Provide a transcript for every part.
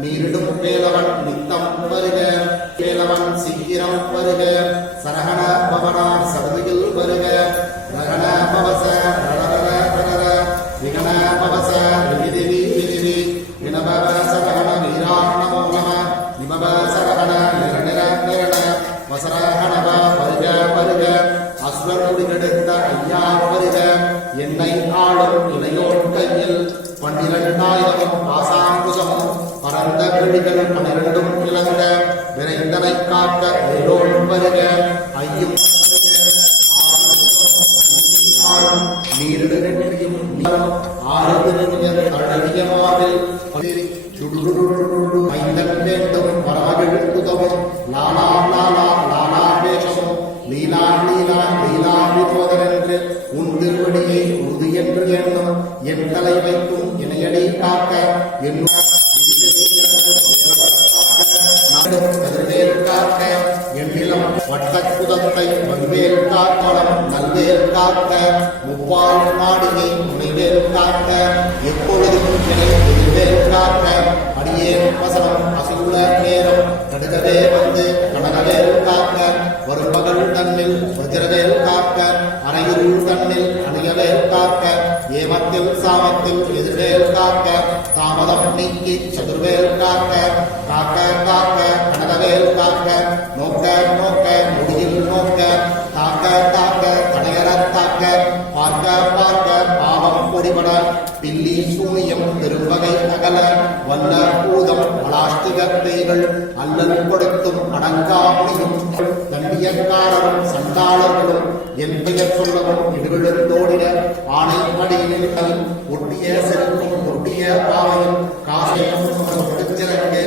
நீரிடும் வேலவன் நித்தம் வருக வேலவன் சீக்கிரம் வருக சரகண பவனார் சபதியில் வருக ரகண பவச ரடர ரடர விகண பவச விதிவி விதிவி வினபவ சரகண வீராண நமோ நம நிமப சரகண நிரநிர நிரண வசரகணவ வருக வருக அசுரனுடி எடுத்த ஐயா வருக என்னை ஆளும் இளையோர் கையில் 12,000 பாசாங்குசமும் பரந்த விழிகள் 12 இளங்க விரைந்தனை காக்க வேலோன் வருக ஐயும் நீரிடும் ஆறுதிர் தழகிய மாவில் ஐந்தன் வேண்டும் பரமகிழ்த்துதவும் லாலா லாலா லாலா வேஷமும் லீலா லீலா லீலா வினோதனென்று உன் திருவடியை உறுதி என்று எண்ணும் என் தலை வைக்கும் இணையடி காக்க கதிர்வேல் காக்க எண்ணிலம் வட்டக்குதத்தை வல்வேல் காத்தளம் நல்வேல் காக்க முப்பால் மாடிகை முனைவேல் காக்க எப்பொழுதும் இணை எதிர்வேல் காக்க அடியேன் வசனம் அசூல நேரம் கடுகவே வந்து கனகவேல் காக்க வரும்பகல் தன்னில் வஜ்ரவேல் காக்க அரையுருள் தன்னில் அணியவேல் காக்க ஏமத்தில் சாமத்தில் எதிர்வேல் காக்க தாமதம் நீக்கி சதுர்வேல் காக்க காக்க காக்க கனகவேல் காக்க நோக்க நோக்க முடியில் நோக்க தாக்க தாக்க தடையற தாக்க பார்க்க பார்க்க பாவம் பொடிபட பில்லி சூனியம் பெரும்பகை அகல வல்ல பூதம் பலாஷ்டிக பேய்கள் அல்லல் கொடுத்தும் அடங்கா முடியும் தண்டியக்காரரும் சண்டாளர்களும் என் பெயர் சொல்லவும் இடுவிழுந்தோடிட ஆணை மடியில் ஒட்டிய செருக்கும் ஒட்டிய பாவையும் காசையும் ஒடுச்சிறங்கே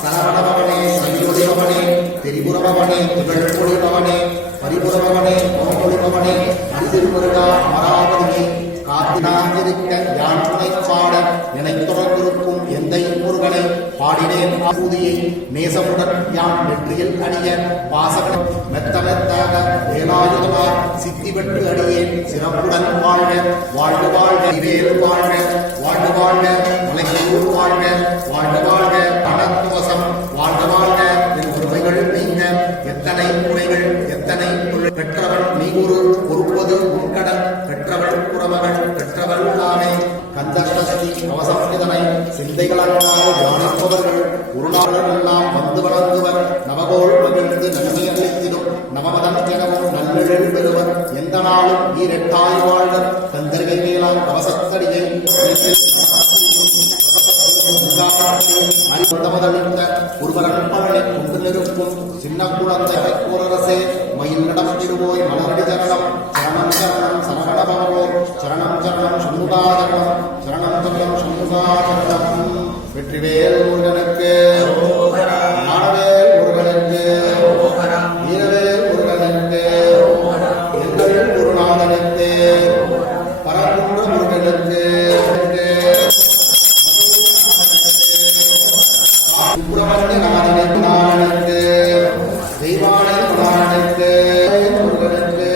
சரவணபவனே சயோதிபவனே திரிபுரபவனே திகழ்பொழிபவனே பரிபுரபவனே மோகொழிபவனே அரிதிருமுருகா அமராவதியே காத்தினாந்திருக்க யான் துணை பாட நினைத் தொடர்ந்திருக்கும் எந்தை முருகனை பாடினேன் ஆபூதியை நேசமுடன் யான் வெற்றியில் அடிய பாசகன் மெத்த மெத்தாக வேலாயுதமார் சித்தி பெற்று அடியேன் சிறப்புடன் வாழ்க வாழ்க வாழ்க வேறு வாழ்க வாழ்க வாழ்க மலையூர் வாழ்க வாழ்க வாழ்க பணத்துவசம் வாழ்க வாழ்க என் உரிமைகள் நீங்க எத்தனை முறைகள் எத்தனை பெற்றவள் நீ ஒரு பொறுப்பது உன்கடன் பெற்றவள் புறமகள் பெற்றவள் தானே கந்தசக்தி அவசம் இதனை சிந்தைகளாக தியானிப்பவர்கள் உருளாளர் எல்லாம் வந்து வளர்ந்துவர் நவகோள் மகிழ்ந்து நன்மை அளித்திடும் நவமதன் எனவும் நல்லெழில் பெறுவர் எந்த நாளும் ஈரெட்டாய் வாழ்வர் தந்தருகை மேலால் அவசத்தடியை அறிவுள்ளமதளித்த ஒருவரன் பழனை கொண்டு நிற்கும் சின்ன குழந்தை கூரரசே மயில் நடமதிடுவோய் மலரடி சரணம் சரணம் சரணம் சரவணபவோ சரணம் சரணம் சண்முகாதரணம் சரணம் சரணம் சண்முகாதரணம் வெற்றிவேல் முருகனுக்கு ஞானவேல் முருகனுக்கு வீரவேல் முருகனுக்கு எங்கள் குருநாதனுக்கு பரகுன்ற முருகனுக்கு சுப்பிரமணிய நாராயணனுக்கு தெய்வானை நாராயணனுக்கு முருகனுக்கு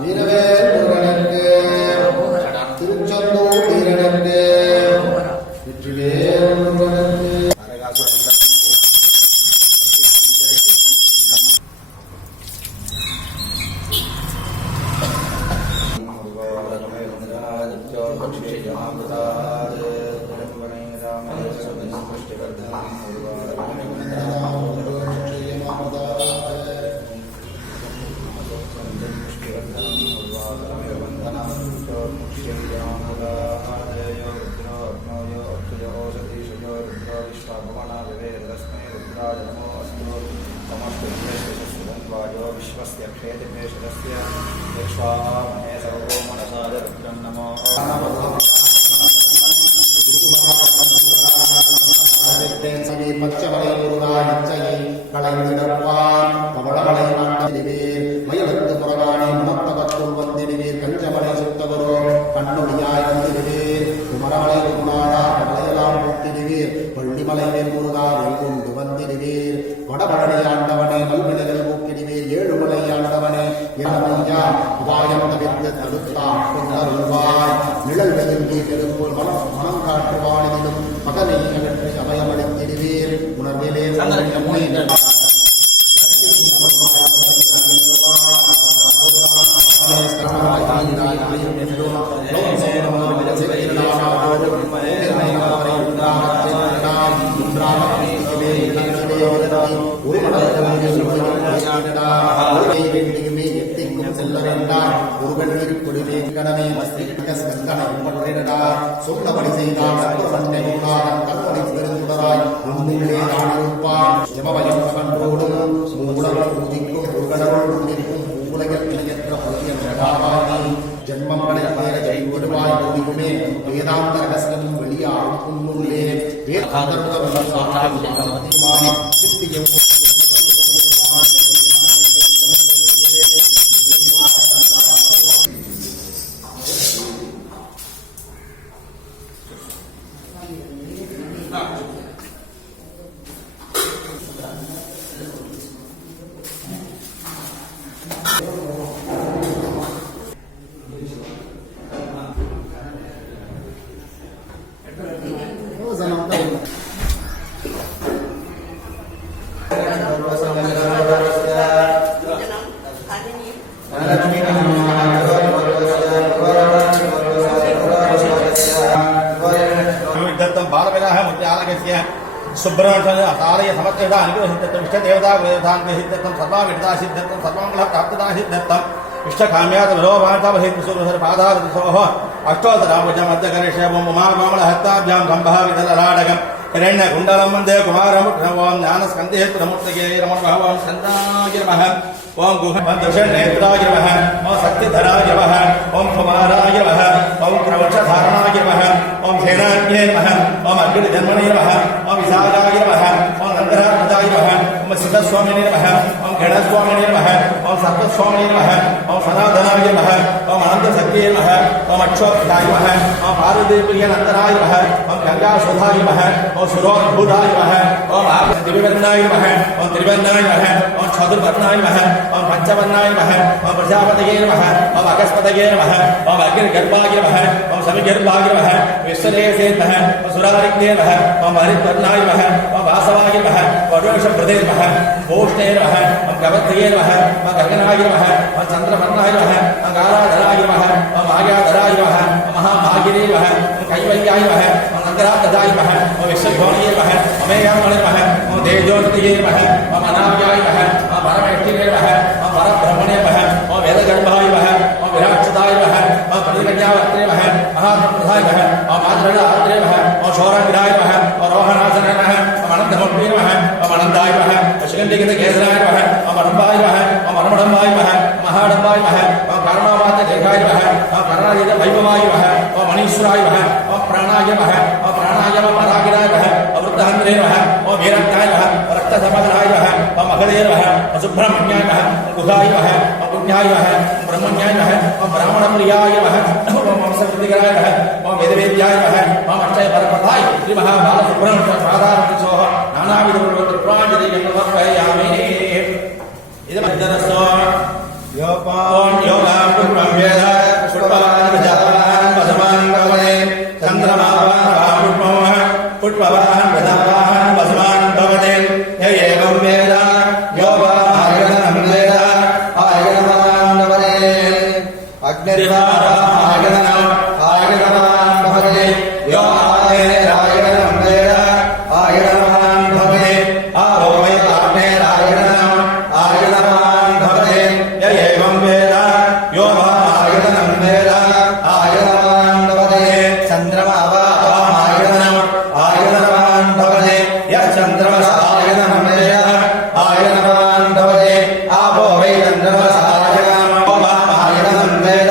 வீரவேல் முருகனுக்கு திருச்செந்தூர் வீரனுக்கு வெற்றிவேல் முருகனுக்கு विश्वस्य क्षेत्रस्य यक्षामहे सर्वो मनसाद रुद्रं नमो பச்சமலை முருகாயிச்சையை களைந்திடப்பார் பவளமலை நாட்டிடுவீர் மயிலத்து புறகாணி மனத்தகத்துள் வந்திடுவீர் கஞ்சமலை சுத்தவரோ கண்ணுடியாய் வந்திடுவீர் குமரமலை குணாடா கடலையெல்லாம் கூட்டிடுவீர் பள்ளிமலை மேல் முருகா கொண்டு வந்திடுவீர் வடபழனி ஆண்டவனே நல்வினைகள் ஊக்கிடுவீர் ஏழுமலை ஆண்டவனே இளமையா உபாயம் தவிர்த்து தடுத்தார் கொண்டருள்வாய் நிழல் வெயில் நீ பெரும்போல் மனம் காட்டுவானிலும் மகனை அகற்றி வேண்டியுமே எத்திக்கும் செல்ல வேண்டாம் ஒருவன் திருப்பொழிவே கணமே மஸ்திகா சொல்லபடி செய்தால் சர்வசன்னை மூலாகன் கற்பனை பெருந்துடராய் உன்னிலே ஆணிருப்பான் யமபயம் கன்றோடும் மூலவர் உதிக்கும் ஒருகடவுள் உதிக்கும் உலகில் இணையற்ற புதிய நடாவாதி ஜன்மங்களை வேற ஜெய்வடுவாய் போதியுமே வேதாந்த ரகசியம் வெளியாகும் உன்னுள்ளே सुब्रह्मण्य तारय समर्थिता अनुग्रहितम् इष्ट देवता देवतानुग्रहितम् सर्वामिष्टा सिद्धत्वं सर्वमंगल प्राप्तता सिद्धत्वम् इष्टकाम्यात् विलोभार्थवहितसुरधर पादारसोः अष्टोत्तराभुजमध्यकरिष्य उमामामलहस्ताभ्यां सम्भावितलराडकम् हिरण्यकुण्डलं वन्दे कुमारमुग्नवं ज्ञानस्कन्धेश्वरमूर्तये रमणभवं स्कन्दाय नमः ओं गुहदशनेत्राय नमः ओं सत्यधराय नमः ओं कुमाराय नमः ओं क्रवक्षधारणाय नमः ओं सेनान्ये नमः ओं अग्निजन्मने नमः ओं विशालाय नमः ओं नन्दरात्मजाय नमः ओं सिद्धस्वामिने नमः ओं गणस्वामिने नमः ओं सर्वस्वामिने नमः ओं सनातनाय नमः ओं अनन्तशक्तिये नमः ओं अक्षोत्थाय नमः ओं पार्वतीप्रियनन्दनाय नमः ओं गंगासुधाय नमः ओं सुरोद्भूताय नमः ओं त्रिवर्णाय नमः ओं त्रिवर्णाय नमः ओं चतुर्वर्णाय नमः ओं पंचवर्णाय नमः ओं प्रजापतये नमः ओं अगस्पतये नमः ओं अग्निगर्भाय नमः ओं सविगर्भाय नमः विश्वदेशे नमः ओं सुरारिक्ते नमः ओं हरितवर्णाय नमः ओं वासवाय नमः वरुणशप्रदे नमः भूष्णे नमः ओं कवत्तये नमः ओं गगनाय नमः ओं चन्द्रवर्णाय नमः ओं गालाधराय नमः ओं मायाधराय नमः ओं महाभागिने नमः ओं कैवल्याय नमः ओं नन्दरात्मजाय नमः ओं विश्वभुवने नमः ओं मेयामणे नमः ओं तेजोन्नतये नमः ओं अनाव्याय नमः ओं परमेष्ठिने नमः ओं परब्रह्मणे नमः ओं वेदगर्भाय नमः ओं विराक्षताय नमः ओं प्रतिज्ञावर्तने नमः महाप्रधाय नमः ओं मातृडात्रे नमः ओं शौरग्राय नमः ओं रोहणासने नमः ओं अनन्तमूर्ते नमः ओं अनन्ताय नमः ओं शिखण्डिकेतकेसराय नमः ओं अरम्बाय नमः ओं अरमडम्बाय नमः ओं महाडम्बाय नमः ओं कर्णावातदेहाय नमः ओं कर्णायुधवैभवाय नमः ओं मणीश्वराय नमः ओं प्राणाय नमः ओं प्राणायाम परागिराय नमः ओं वृद्धहन्त्रे नमः ओं वीरक्ताय नमः रक्तसमदराय नमः ओं मगधे नमः ओं सुब्रह्मण्याय नमः ओं गुहाय नमः ओं पुण्याय नमः ओं ब्रह्मण्याय नमः ओं ब्राह्मणप्रियाय नमः ओं वंशवृद्धिकराय नमः ओं वेदवेद्याय नमः ओं अक्षय परपथाय श्रीमहाबालसुब्रह्मण्य पादारविन्दोः नानाविधपुष्पाञ्जलिर्नमस्पयामि इदमज्जनस्व योपान् योगां पुष्पं वेद पुष्पवान् प्रजावान् वसवान् भवते चन्द्रमावान् पुष्पमः पुष्पवान् प्रजावान् वसवान् भवते य एवं वेद योगायनं वेद आयनवान् भवते अग्निर्वारायनम् आयनवान् भवते यो आयनं वेद आयनवान् भवते आवो वै आग्नेरायनम् आयनवान् भवते य एवं वेद यो आयनं वेद आयनवान् भवते चन्द्रमा वा आयनम् आयनवान् भवते य चन्द्रमसायनं वेद आयनवान् भवते आवो वै चन्द्रमसायनम् आयनं वेद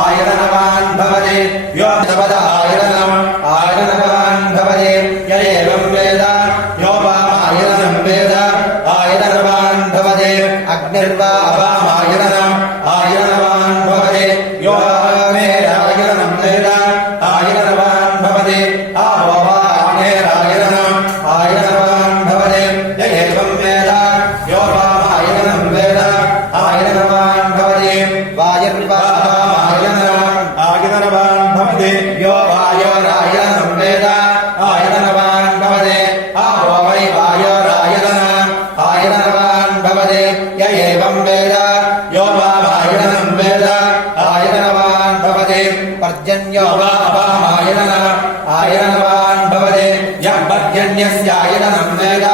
आयनवान् भवते यो तपद आयनम् आयनवान् भवते य एवं वेद यो आयनं वेद आयनवान् भवते अग्निर्वा अवामायनम् आयनवान् भवते यो आग्नेरायनं वेद आयनवान् भवते आवो वा आग्नेरायनम् आयनवान् भवते य एवं वेद यो आयनं वेद आयनवान् भवते वायुर्वा आयनवान् भवते यो वायोरायनं वेद आयनवान् भवते आवो वै वायोरायनम् आयनवान् भवते य एवं वेद यो वायनं वेद आयनवान् भवते पर्जन्यो वा अपामायनम् आयनवान् भवते य पर्जन्यस्यायनं वेद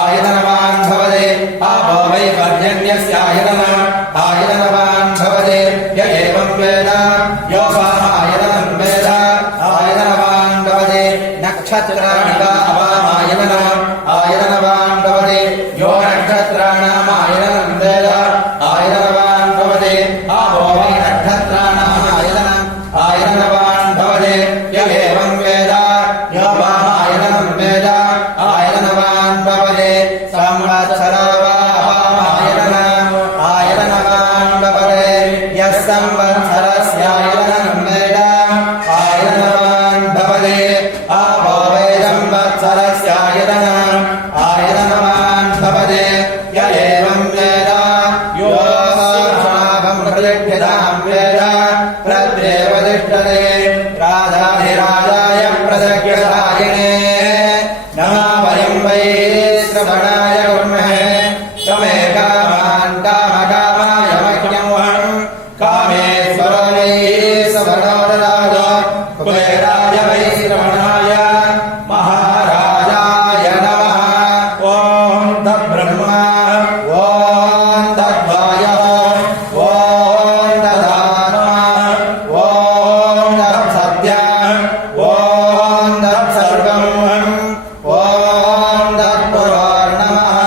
आयनवान् भवते நட்சத்திராணிகா அவாமாயனம் ஆயனவான் பவதே யோ நட்சத்திராணாம் ஆயனம் வேத ஆயனவான் பவதே ஆவோமை நட்சத்திராணாம் ஆயனம் ஆயனவான் பவதே யேவம் வேத யோ வாமாயனம் வேத ஆயனவான் பவதே சம்வத்சரவா ஆயனம் ஆயனவான் பவதே யஸ் சம்வத்சரஸ்யாயனம் வேத ஆயனவான் பவதே ஆவோவை சம்வத்சரஸ்யாயனம் ஆயனவான் பவதே யேவம் வேத யோ சாபம் பிரதிஷ்ഠிதாம் வேத பிரத்யேவ திஷ்டதே ராஜாதிராஜாய பிரதக்ஷதாயினே நமோ வயம் வை ஸ்ரவணாய குர்மஹே சமே காமான் காமகாமாய மஹ்யம் காமேஸ்வரோ வை சவணோராஜ குபேராய வை ஸ்ரவணாய மகாராஜாய நமः ஓம் தத்பிரம்மா ஓம் தத்வாய ஓம் ததாத்மா ஓம் தத்சத்ய ஓம் தத்சர்வம் ஓம் தத்புரோர்ணமः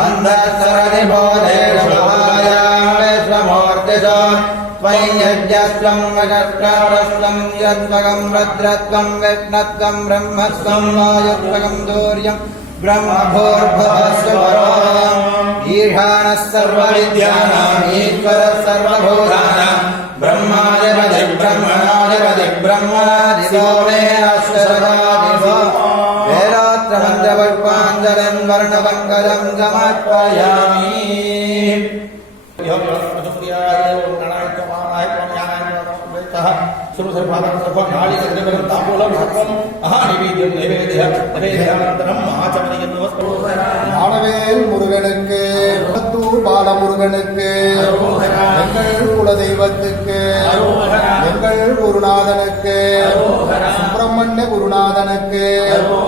அந்தஸ்ஸரதி போதேன மகாயாம் விஸ்வமூர்த்திஷோ त्वय्यज्ञस्त्वं वजस्कारस्त्वं यद्वगं रद्रत्वं विष्णत्वं ब्रह्मस्त्वं वायुत्वगं दूर्यं ब्रह्मभूर्भुवस्वरो ईशानः सर्वविद्यानाम् ईश्वरः सर्वभूतानां ब्रह्मादिपदि ब्रह्मणादिपदि ब्रह्मादिवो मे अक्षरदादिवो वेदात्रमन्त्रपुष्पाञ्जलिं वर्णपङ्कजं समर्पयामि ஞானவேல் முருகனுக்கு முகத்தூர் பாலமுருகனுக்கு எங்கள் குலதெய்வத்துக்கு எங்கள் குருநாதனுக்கு சுப்பிரமணிய குருநாதனுக்கு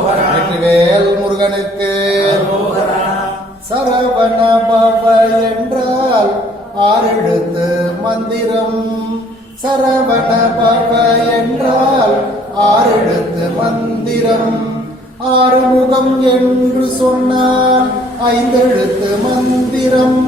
வெற்றிவேல் முருகனுக்கு சரவண பவ என்றால் ஆறெழுத்து மந்திரம் சரவண பவ என்றால் ஆறெழுத்து மந்திரம் ஆறுமுகம் என்று சொன்னால் ஐந்தெழுத்து மந்திரம்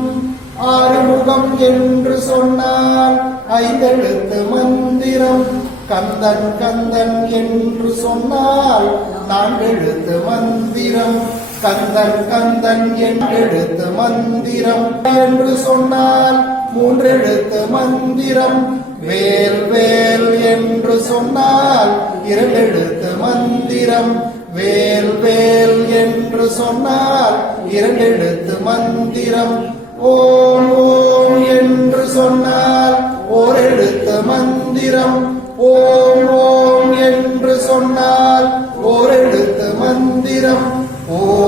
ஆறுமுகம் என்று சொன்னால் ஐந்தெழுத்து மந்திரம் கந்தன் கந்தன் என்று சொன்னால் நான்கெழுத்து மந்திரம் கந்தன் கந்தன் என்றெழுத்து மந்திரம் என்று சொன்னால் மூன்றெழுத்து மந்திரம் வேல் வேல் என்று சொன்னால் இரண்டெழுத்து மந்திரம் வேல் வேல் என்று சொன்னால் இரண்டெழுத்து மந்திரம் ஓம் ஓம் என்று சொன்னால் ஓரெழுத்து மந்திரம் ஓம் ஓம் என்று சொன்னால் ஓரெழுத்து மந்திரம் ஓம்